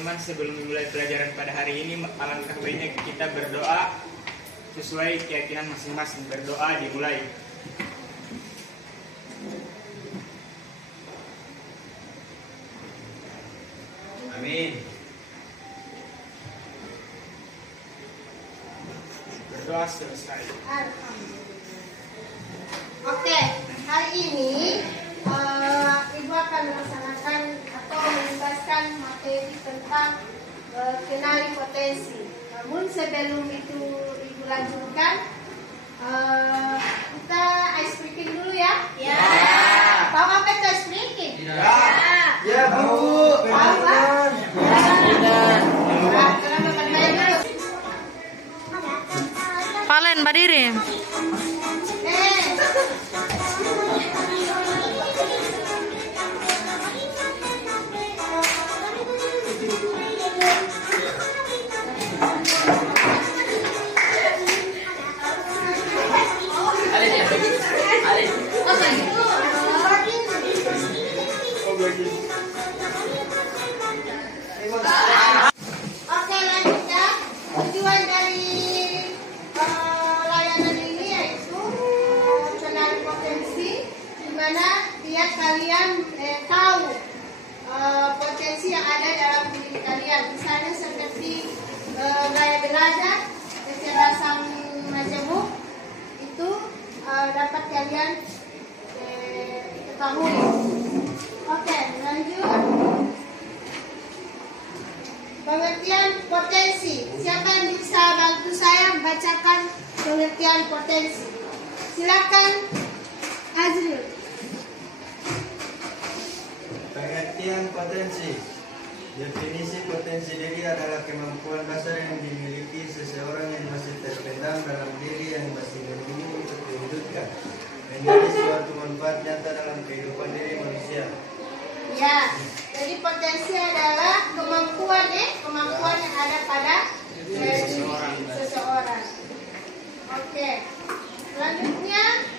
teman-teman, sebelum memulai pelajaran pada hari ini, alangkah baiknya kita berdoa sesuai keyakinan masing-masing. Berdoa dimulai. Amin. Berdoa selesai. Oke, hari ini Ibu akan melaksanakan atau membahaskan materi tentang kenali potensi. Namun sebelum itu Ibu lanjutkan, kita ice breaking dulu ya. Ya. Tahu apa itu ice breaking? Ya. Ya, Bu. Tahu kan? Palen berdiri. Oke, lanjut ya. Tujuan dari layanan ini yaitu kenali potensi, di mana biar kalian tahu potensi yang ada dalam diri kalian. Misalnya seperti gaya belajar, kecerdasan majemuk, itu dapat kalian ketahui. Oke, lanjut. Pengertian potensi. Siapa yang bisa bantu saya membacakan pengertian potensi? Silakan, Azril. Pengertian potensi. Definisi potensi diri adalah kemampuan dasar yang dimiliki seseorang yang masih terpendam dalam diri yang masih menunggu untuk diwujudkan menjadi suatu manfaat nyata dalam kehidupan diri manusia. Ya, jadi potensi adalah kemampuan yang ada pada diri seseorang. Oke, selanjutnya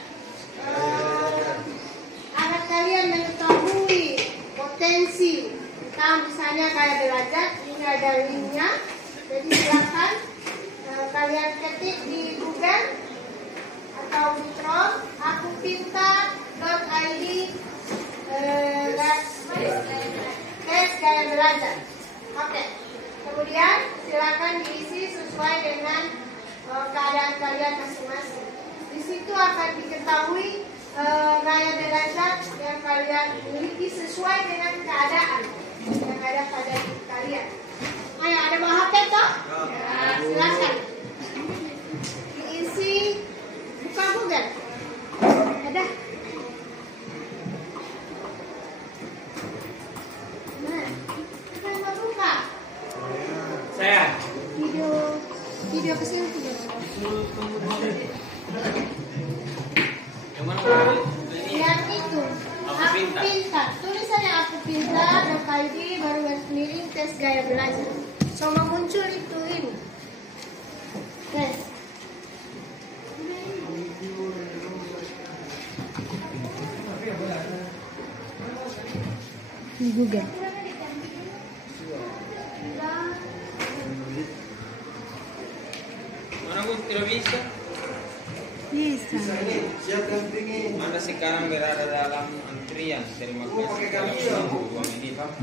agar kalian mengetahui potensi tentang misalnya gaya belajar, ini ada linknya. Jadi silakan kalian ketik di Google atau di Chrome, akupintar.id tes gaya belajar. Oke. Kemudian silakan diisi sesuai dengan keadaan kalian masing-masing. Di situ akan diketahui gaya belajar yang kalian miliki sesuai dengan keadaan yang ada pada diri kalian. Ayo, ada bawa HP toh? Ya, silakan. Diisi, buka Google. Ada? Saya. Video kesini tidak. Yang mana? Yang itu. Aku pintar. Tulisannya aku pintar dan ID baru garis miring tes gaya belajar. Sama muncul itu ini. Tes. Di Google. Mana Bu? Tidak bisa. Bisa. Siapa yang ingin? Anda sekarang berada dalam antrian. Terima kasih telah menunggu uang ini, Pak.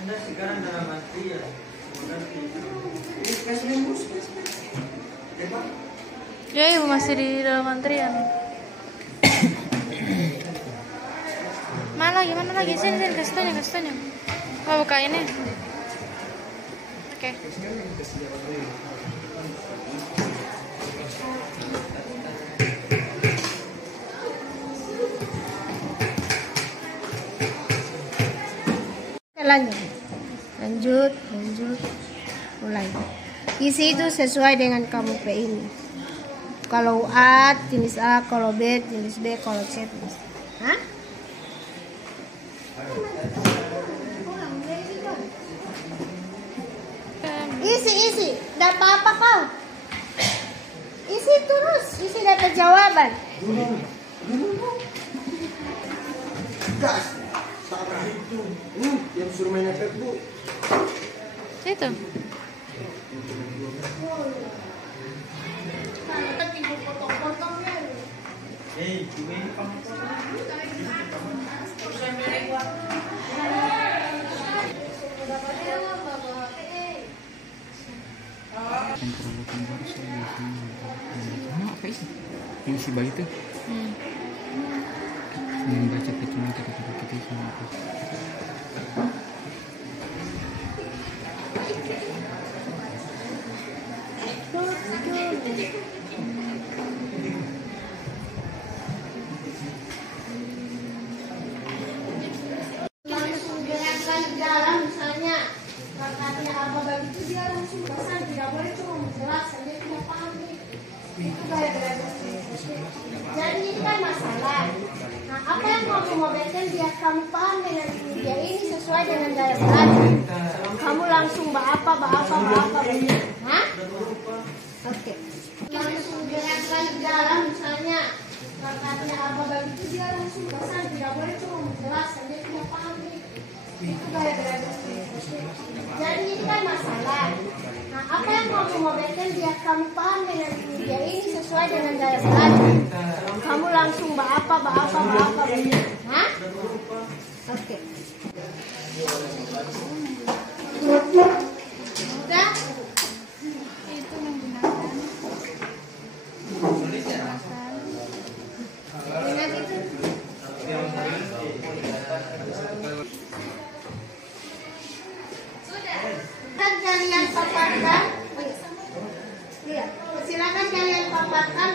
Anda sekarang dalam antrian. Ya, Ibu masih di dalam antrian. Mana lagi? Sini, kasih tanya. Mau buka ini? Oke. Lanjut, mulai. Isi itu sesuai dengan kamu ini. Kalau A jenis A, kalau B jenis B, kalau C jenis. Hah? Isi, tidak apa-apa kau. Isi terus, isi dapat jawaban. Gas. Sabar itu. Yang suruh main efek, Bu. itu. Apa itu? Yang si bayi itu? Membaca cuma kata-kata kita sama apa? Dalam misalnya kakaknya apa begitu dia langsung pesan, tidak boleh cuma menjelaskan, dia tidak paham itu gaya belajar. Jadi ini kan masalah. Nah, apa yang kamu mau berikan biar kamu paham dengan media ini sesuai dengan gaya belajar. Kamu langsung apa begitu. Hah? Oke. Langsung dengan dalam misalnya kakaknya apa begitu dia langsung pesan, tidak boleh cuma menjelaskan, dia tidak paham itu gaya belajar. Jadi ini kan masalah. Nah, apa yang kamu mau berikan biar kamu paham dengan media ini sesuai dengan gaya belajar. Kamu langsung apa begitu. Hah? Oke. Udah? Itu menggunakan Ingat itu. Silakan kalian paparkan. Iya, silakan kalian paparkan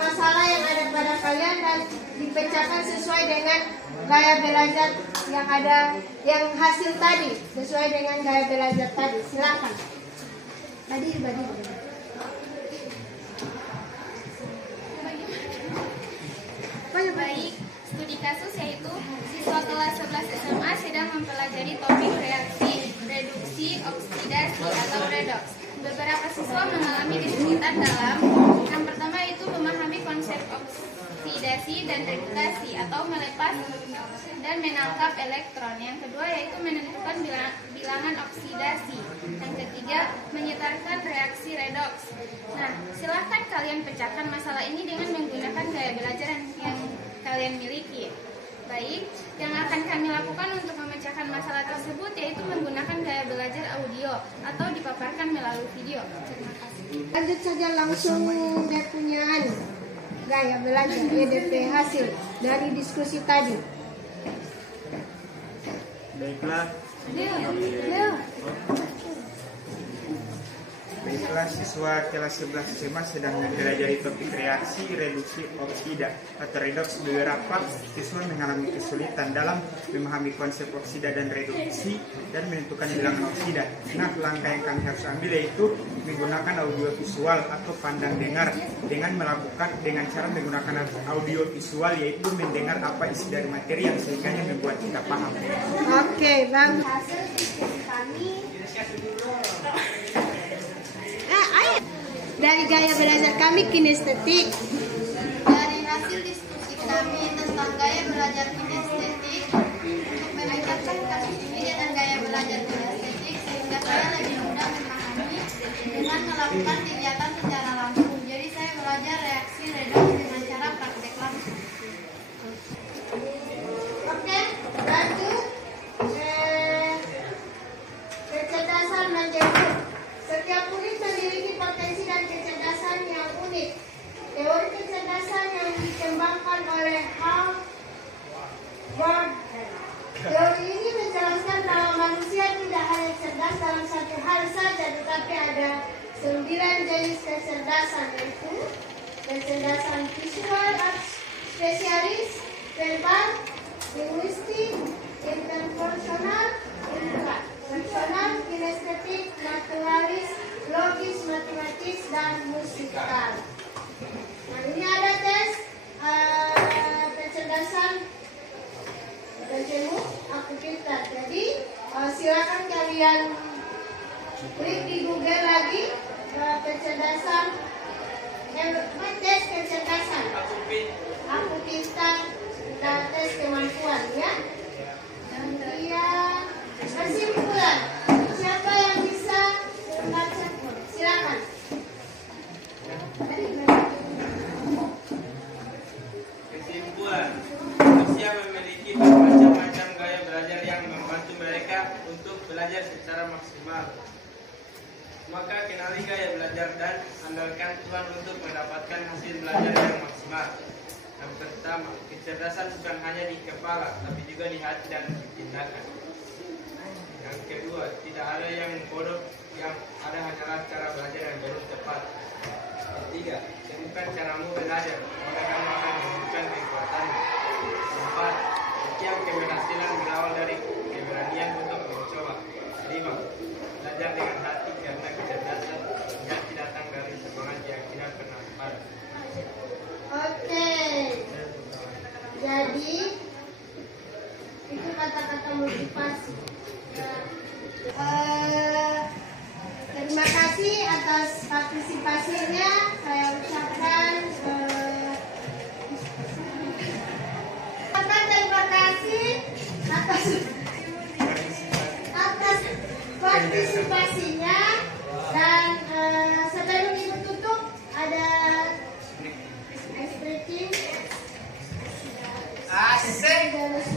masalah yang ada pada kalian dan dipecahkan sesuai dengan gaya belajar yang ada, yang hasil tadi sesuai dengan gaya belajar tadi. Silakan. Tadi. Baik, studi kasus yaitu siswa kelas 11 SMA sedang mempelajari topik reaksi reduksi oksidasi atau redoks. Beberapa siswa mengalami kesulitan dalam yang pertama itu memahami konsep oksidasi dan redukasi atau melepas dan menangkap elektron. Yang kedua yaitu menentukan bilangan oksidasi. Yang ketiga menyetarkan reaksi redoks. Nah, silahkan kalian pecahkan masalah ini dengan menggunakan gaya belajar yang kalian miliki. Baik, yang akan kami lakukan untuk memecahkan masalah tersebut yaitu menggunakan gaya belajar audio atau dipaparkan melalui video. Terima kasih. Lanjut saja langsung dia punya gaya belajar EDP hasil dari diskusi tadi. Baiklah. Baiklah, siswa kelas 11 SMA sedang mempelajari topik reaksi reduksi oksida atau redoks. Beberapa siswa mengalami kesulitan dalam memahami konsep oksida dan reduksi dan menentukan bilangan oksida. Nah, langkah yang kami harus ambil yaitu menggunakan audio visual atau pandang dengar dengan cara menggunakan audio visual, yaitu mendengar apa isi dari materi yang sehingga membuat kita paham. Oke, Bang. Hasil diskusi kami Dari gaya belajar kami kinestetik. dari hasil diskusi kami tentang gaya belajar kinestetik, untuk memecahkan kasus ini dengan gaya belajar kinestetik sehingga saya lebih mudah memahami dengan melakukan kegiatan secara langsung. Jadi saya belajar reaksi redoks dengan cara praktek langsung. Oke, lanjut. Kecerdasan menjemput. Setiap unit memiliki potensi dan kecerdasan yang unik. Teori kecerdasan yang dikembangkan oleh Howard. Teori ini menjelaskan bahwa manusia tidak hanya cerdas dalam satu hal saja, tetapi ada 9 jenis kecerdasan, yaitu kecerdasan visual, spesialis, verbal, linguistik, interpersonal, intrapersonal, kinestetik, naturalis, logis, matematis, dan musikal. Nah, ini ada tes kecerdasan berjemur aku pintar. Jadi silakan kalian klik di Google lagi kecerdasan tes kecerdasan aku pintar dan tes kemampuan, ya. Kemudian kesimpulan, siapa yang bisa maksimal. Maka kenali gaya belajar dan andalkan Tuhan untuk mendapatkan hasil belajar yang maksimal. Yang pertama, kecerdasan bukan hanya di kepala, tapi juga di hati dan di tindakan. Yang kedua, tidak ada yang bodoh, yang ada hanyalah cara belajar yang belum tepat. Ketiga, temukan caramu belajar, maka kamu akan menemukan kekuatanmu. Empat, setiap keberhasilan berawal dari keberanian untuk mencoba. Lima, belajar dengan hati karena kecerdasan yang datang dari semangat yang tidak pernah padam. Oke. Jadi itu kata-kata motivasi. Terima kasih atas partisipasinya. Saya ucapkan terima kasih atas partisipasinya. Dan sebelum ibu tutup ada stretching. Asik.